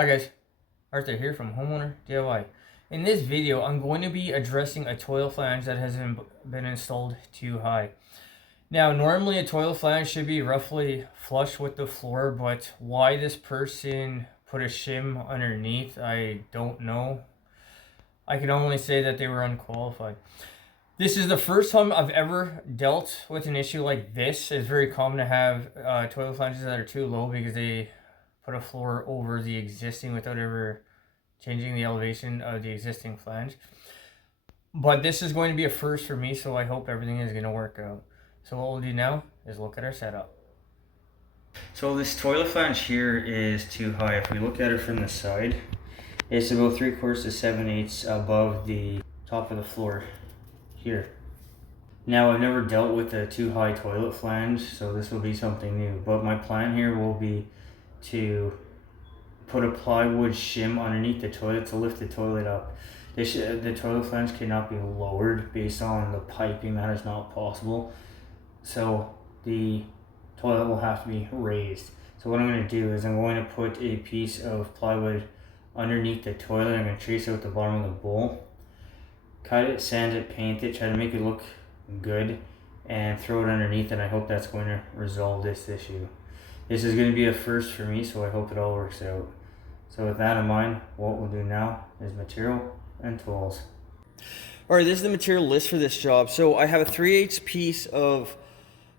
Hi guys, Arthur here from Homeowner DIY. In this video, I'm going to be addressing a toilet flange that has been installed too high. Now, normally a toilet flange should be roughly flush with the floor, but why this person put a shim underneath, I don't know. I can only say that they were unqualified. This is the first time I've ever dealt with an issue like this. It's very common to have toilet flanges that are too low because they put a floor over the existing without ever changing the elevation of the existing flange. But this is going to be a first for me, so I hope everything is going to work out. So what we'll do now is look at our setup. So this toilet flange here is too high. If we look at it from the side, it's about 3/4 to 7/8 above the top of the floor here. Now, I've never dealt with a too high toilet flange, so this will be something new. But my plan here will be to put a plywood shim underneath the toilet to lift the toilet up. The toilet flange cannot be lowered based on the piping. That is not possible. So the toilet will have to be raised. So what I'm going to do is I'm going to put a piece of plywood underneath the toilet. I'm going to trace out the bottom of the bowl, cut it, sand it, paint it, try to make it look good, and throw it underneath, and I hope that's going to resolve this issue. This is going to be a first for me, so I hope it all works out. So with that in mind, what we'll do now is material and tools. Alright, this is the material list for this job. So I have a 3/8 piece of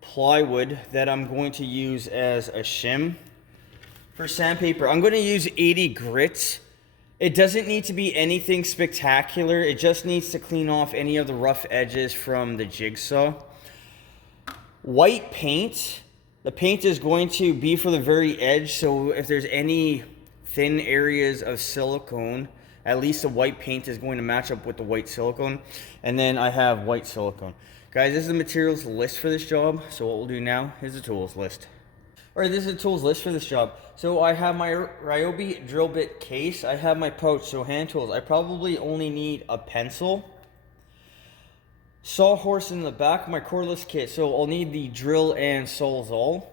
plywood that I'm going to use as a shim. For sandpaper, I'm going to use 80 grit. It doesn't need to be anything spectacular. It just needs to clean off any of the rough edges from the jigsaw. White paint. The paint is going to be for the very edge, so if there's any thin areas of silicone, at least the white paint is going to match up with the white silicone. And then I have white silicone. Guys, this is the materials list for this job. So what we'll do now is the tools list. Alright, this is the tools list for this job. So I have my Ryobi drill bit case. I have my pouch, so hand tools. I probably only need a pencil. Sawhorse in the back of my cordless kit, so I'll need the drill and sawzall.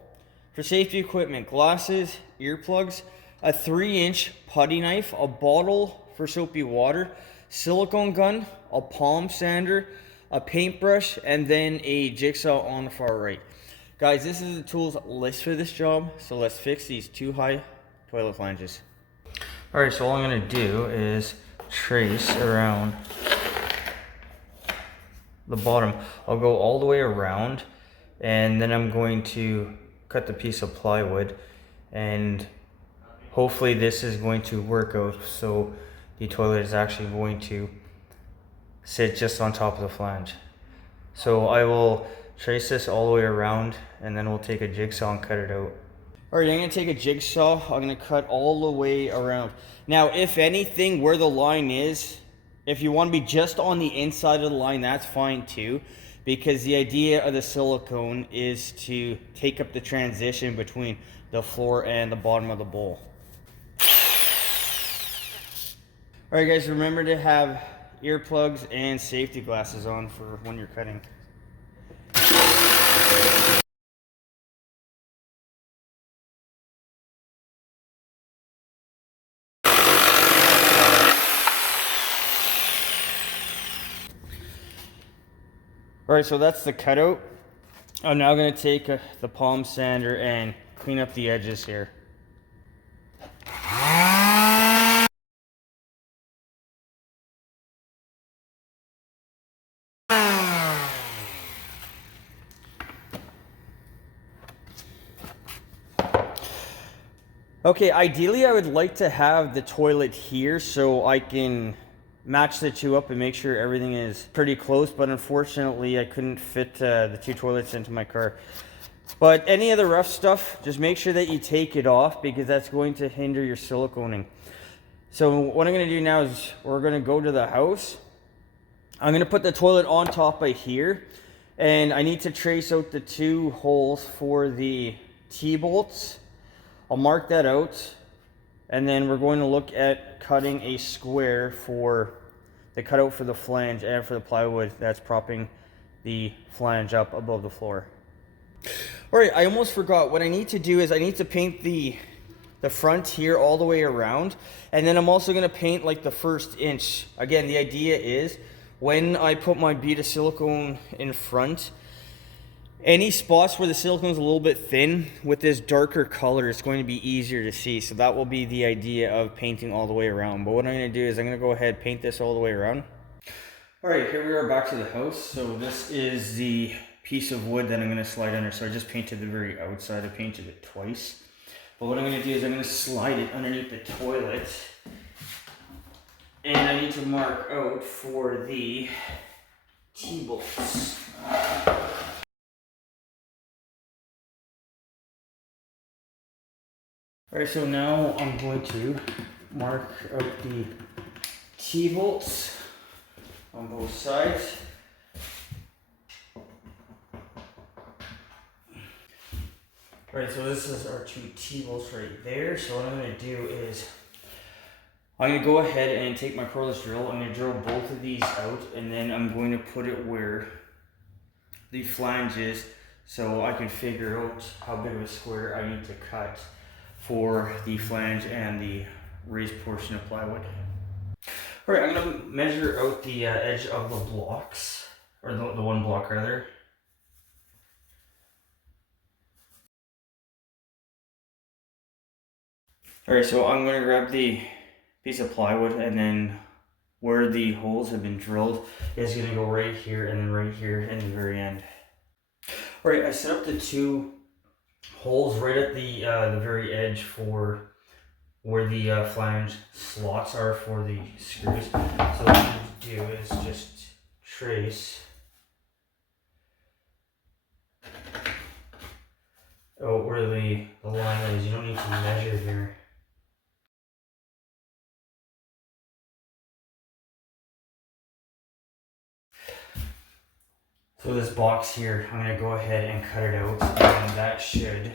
For safety equipment, glasses, earplugs, a 3-inch putty knife, a bottle for soapy water, silicone gun, a palm sander, a paintbrush, and then a jigsaw on the far right. Guys, this is the tools list for this job, so let's fix these too high toilet flanges. Alright, so all I'm going to do is trace around the bottom. I'll go all the way around, and then I'm going to cut the piece of plywood, and hopefully this is going to work out so the toilet is actually going to sit just on top of the flange. So I will trace this all the way around, and then we'll take a jigsaw and cut it out. Alright, I'm going to take a jigsaw. I'm going to cut all the way around. Now, if anything, where the line is, if you want to be just on the inside of the line, that's fine too, because the idea of the silicone is to take up the transition between the floor and the bottom of the bowl. Alright guys, remember to have earplugs and safety glasses on for when you're cutting. Alright, so that's the cutout. I'm now going to take the palm sander and clean up the edges here. Okay, ideally I would like to have the toilet here so I can match the two up and make sure everything is pretty close, but unfortunately I couldn't fit the two toilets into my car. But any of the rough stuff, just make sure that you take it off, because that's going to hinder your siliconing. So what I'm going to do now is we're going to go to the house. I'm going to put the toilet on top of here, and I need to trace out the 2 holes for the T-bolts. I'll mark that out, and then we're going to look at cutting a square for the cutout for the flange and for the plywood that's propping the flange up above the floor. Alright, I almost forgot. What I need to do is I need to paint the the front here all the way around. And then I'm also gonna paint like the first inch. Again, the idea is when I put my bead of silicone in front, any spots where the silicone is a little bit thin, with this darker color, it's going to be easier to see. So that will be the idea of painting all the way around. But what I'm going to do is I'm going to go ahead and paint this all the way around. All right, here we are back to the house. So this is the piece of wood that I'm going to slide under. So I just painted the very outside. I painted it twice. But what I'm going to do is I'm going to slide it underneath the toilet. And I need to mark out for the T-bolts. Alright, so now I'm going to mark out the T-bolts on both sides. Alright, so this is our two T-bolts right there. So what I'm going to do is I'm going to go ahead and take my cordless drill. I'm going to drill both of these out, and then I'm going to put it where the flange is so I can figure out how big of a square I need to cut for the flange and the raised portion of plywood. Alright, I'm going to measure out the edge of the blocks, or the one block rather. Alright, so I'm going to grab the piece of plywood, and then where the holes have been drilled is going to go right here and then right here in the very end. Alright, I set up the two holes right at the very edge for where the flange slots are for the screws. So what I'm going to do is just trace out where the line is. You don't need to measure here. So this box here, I'm going to go ahead and cut it out, and that should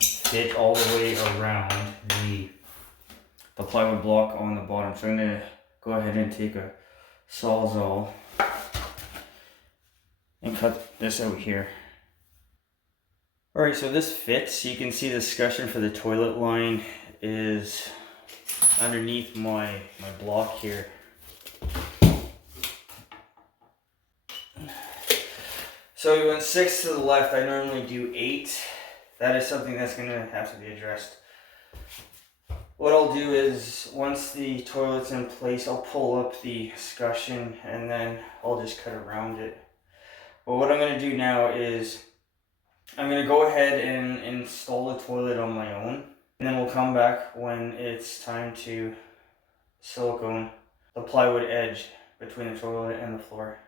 fit all the way around the plywood block on the bottom. So I'm going to go ahead and take a sawzall and cut this out here. Alright, so this fits. You can see the discussion for the toilet line is underneath my block here. So we went 6 to the left. I normally do 8. That is something that's going to have to be addressed. What I'll do is, once the toilet's in place, I'll pull up the escutcheon and then I'll just cut around it. But what I'm going to do now is, I'm going to go ahead and install the toilet on my own. And then we'll come back when it's time to silicone the plywood edge between the toilet and the floor.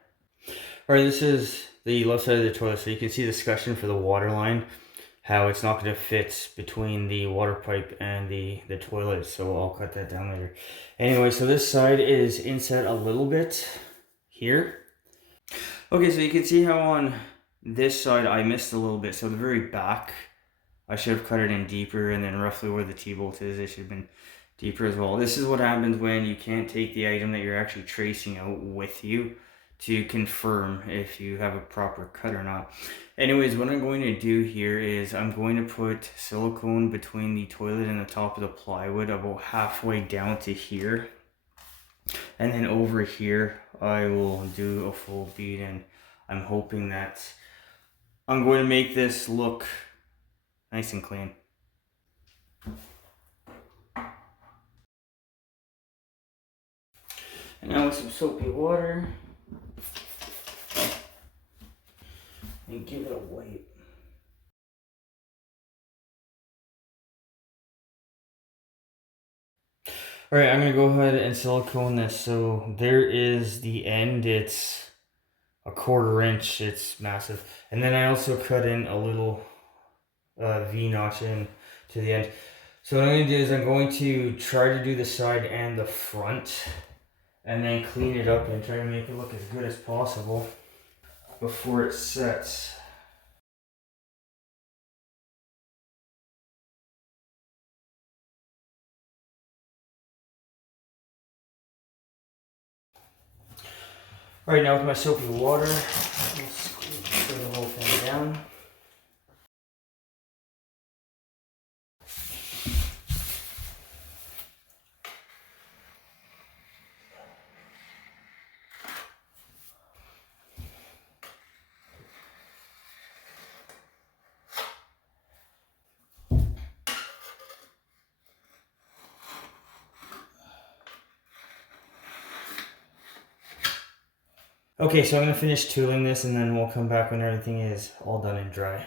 Alright, this is the left side of the toilet, so you can see the escutcheon for the water line, how it's not going to fit between the water pipe and the toilet, so I'll cut that down later. Anyway, so this side is inset a little bit here. Okay, so you can see how on this side I missed a little bit, so the very back I should have cut it in deeper, and then roughly where the T-bolt is, it should have been deeper as well. This is what happens when you can't take the item that you're actually tracing out with you to confirm if you have a proper cut or not. Anyways, what I'm going to do here is I'm going to put silicone between the toilet and the top of the plywood about halfway down to here. And then over here, I will do a full bead, and I'm hoping that I'm going to make this look nice and clean. And now with some soapy water, and give it a wipe. Alright, I'm going to go ahead and silicone this. So there is the end. It's a 1/4 inch. It's massive. And then I also cut in a little V-notch in to the end. So what I'm going to do is I'm going to try to do the side and the front, and then clean it up and try to make it look as good as possible before it sets. Alright, now with my soapy water, I'll stir the whole thing down. Okay, so I'm going to finish tooling this and then we'll come back when everything is all done and dry.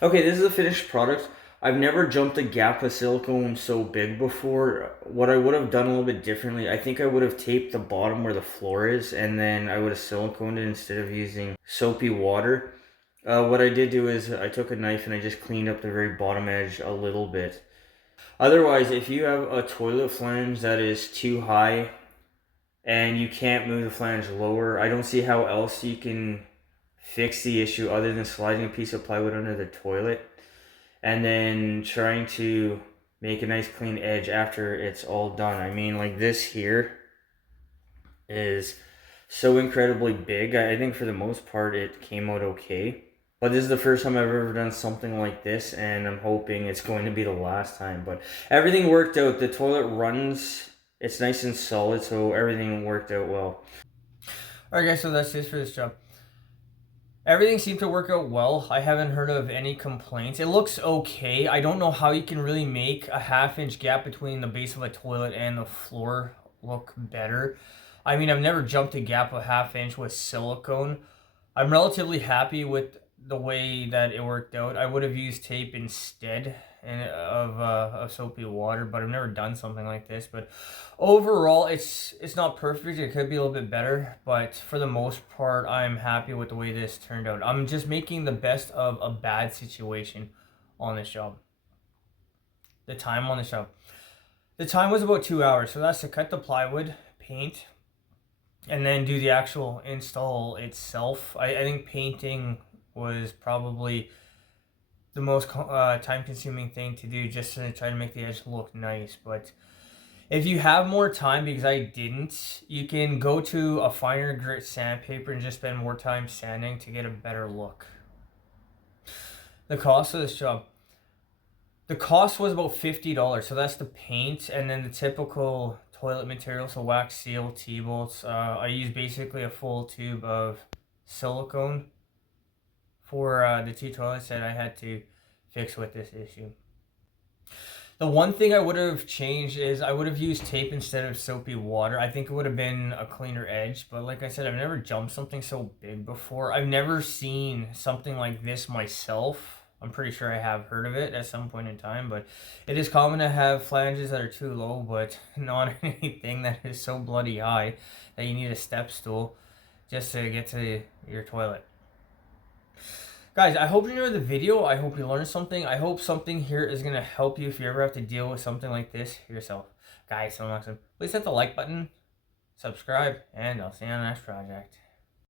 Okay, this is the finished product. I've never jumped a gap of silicone so big before. What I would have done a little bit differently, I think I would have taped the bottom where the floor is, and then I would have siliconed it instead of using soapy water. What I did do is I took a knife and I just cleaned up the very bottom edge a little bit. Otherwise, if you have a toilet flange that is too high and you can't move the flange lower, I don't see how else you can fix the issue other than sliding a piece of plywood under the toilet and then trying to make a nice clean edge after it's all done. I mean, like this here is so incredibly big. I think for the most part it came out okay. But this is the first time I've ever done something like this, and I'm hoping it's going to be the last time. But everything worked out. The toilet runs, it's nice and solid, so everything worked out well. Alright guys, so that's it for this job. Everything seemed to work out well. I haven't heard of any complaints. It looks okay. I don't know how you can really make a 1/2 inch gap between the base of a toilet and the floor look better. I mean, I've never jumped a gap of 1/2 inch with silicone. I'm relatively happy with the way that it worked out. I would have used tape instead of soapy water, but I've never done something like this. But overall, it's not perfect. It could be a little bit better, but for the most part, I'm happy with the way this turned out. I'm just making the best of a bad situation on this job. The time on this job. The time was about 2 hours, so that's to cut the plywood, paint, and then do the actual install itself. I think painting was probably the most time-consuming thing to do, just to try to make the edge look nice. But if you have more time, because I didn't, you can go to a finer grit sandpaper and just spend more time sanding to get a better look. The cost of this job. The cost was about $50, so that's the paint, and then the typical toilet material, so wax seal, T-bolts. I use basically a full tube of silicone for the 2 toilets that I had to fix with this issue. The one thing I would have changed is I would have used tape instead of soapy water. I think it would have been a cleaner edge, but like I said, I've never jumped something so big before. I've never seen something like this myself. I'm pretty sure I have heard of it at some point in time, but it is common to have flanges that are too low, but not anything that is so bloody high that you need a step stool just to get to your toilet. Guys, I hope you enjoyed the video. I hope you learned something. I hope something here is going to help you if you ever have to deal with something like this yourself. Guys, so awesome. Please hit the like button, subscribe, and I'll see you on the next project.